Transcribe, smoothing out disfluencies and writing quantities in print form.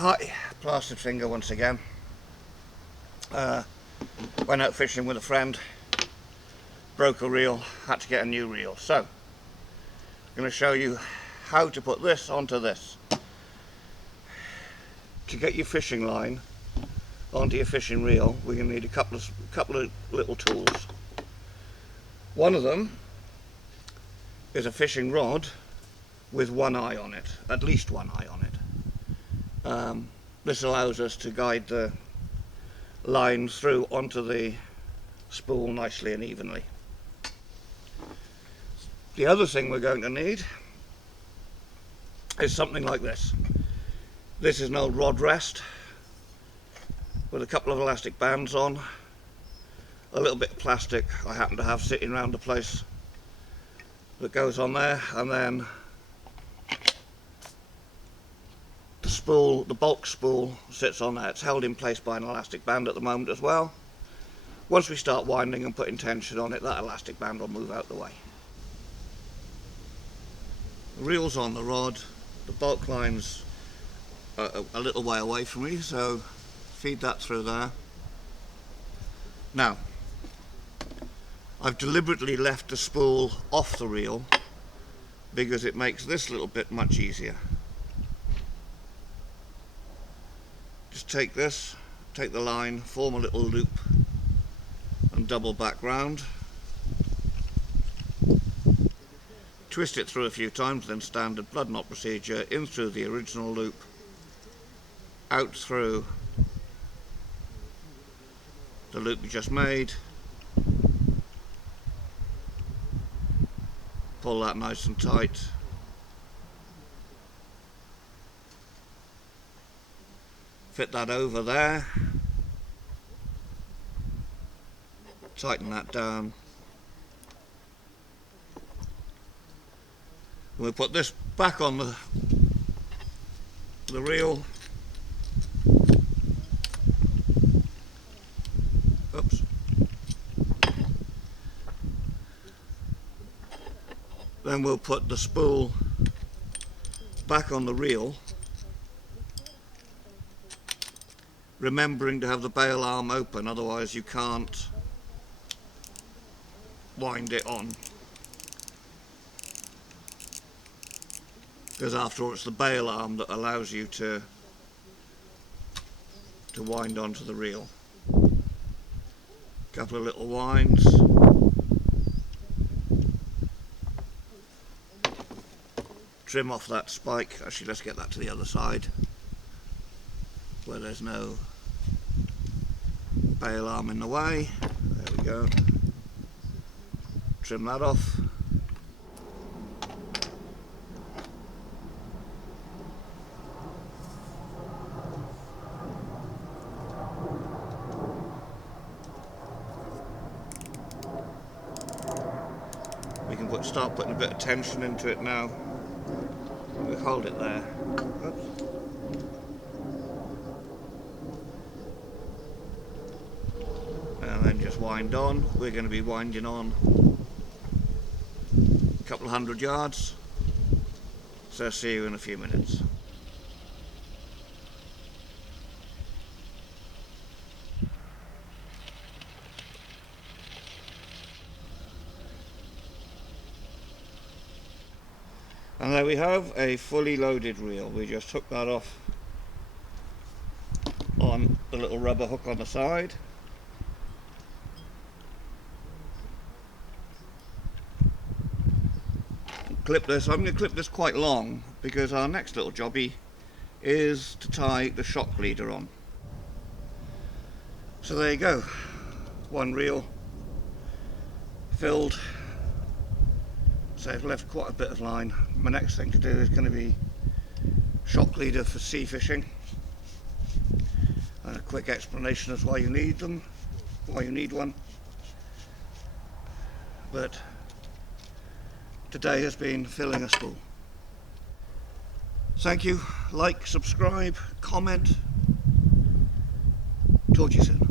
Hi, plastered finger once again. Went out fishing with a friend, broke a reel, had to get a new reel. So, I'm going to show you how to put this onto this. To get your fishing line onto your fishing reel, we're going to need a couple of little tools. One of them is a fishing rod with one eye on it, at least one eye on it. This allows us to guide the line through onto the spool nicely and evenly. The other thing we're going to need is something like this. This is an old rod rest with a couple of elastic bands on, a little bit of plastic I happen to have sitting around the place that goes on there, and then the spool, the bulk spool, sits on there. It's held in place by an elastic band at the moment as well. Once we start winding and putting tension on it, that elastic band will move out the way. The reel's on the rod, the bulk line's a little way away from me, so feed that through there. Now, I've deliberately left the spool off the reel because it makes this little bit much easier. Just take this, take the line, form a little loop and double back round. Twist it through a few times, then standard blood knot procedure, in through the original loop, out through the loop we just made, pull that nice and tight, fit that over there, tighten that down, and we put this back on the reel. Oops. Then we'll put the spool back on the reel, remembering to have the bail arm open, otherwise you can't wind it on, because after all it's the bail arm that allows you to wind onto the reel. Couple of little winds, trim off that spike. Actually, let's get that to the other side where there's no bail arm in the way. There we go. Trim that off. We can start putting a bit of tension into it now. We hold it there. Oops. And then just wind on. We're going to be winding on a couple of 100 yards. So I'll see you in a few minutes. And there we have a fully loaded reel. We just took that off on the little rubber hook on the side. Clip this. I'm going to clip this quite long because our next little jobby is to tie the shock leader on. So there you go. One reel filled. So I've left quite a bit of line. My next thing to do is going to be shock leader for sea fishing, and a quick explanation as why you need them, why you need one. But today has been filling a spool. Thank you. Like, subscribe, comment. Talk to you soon.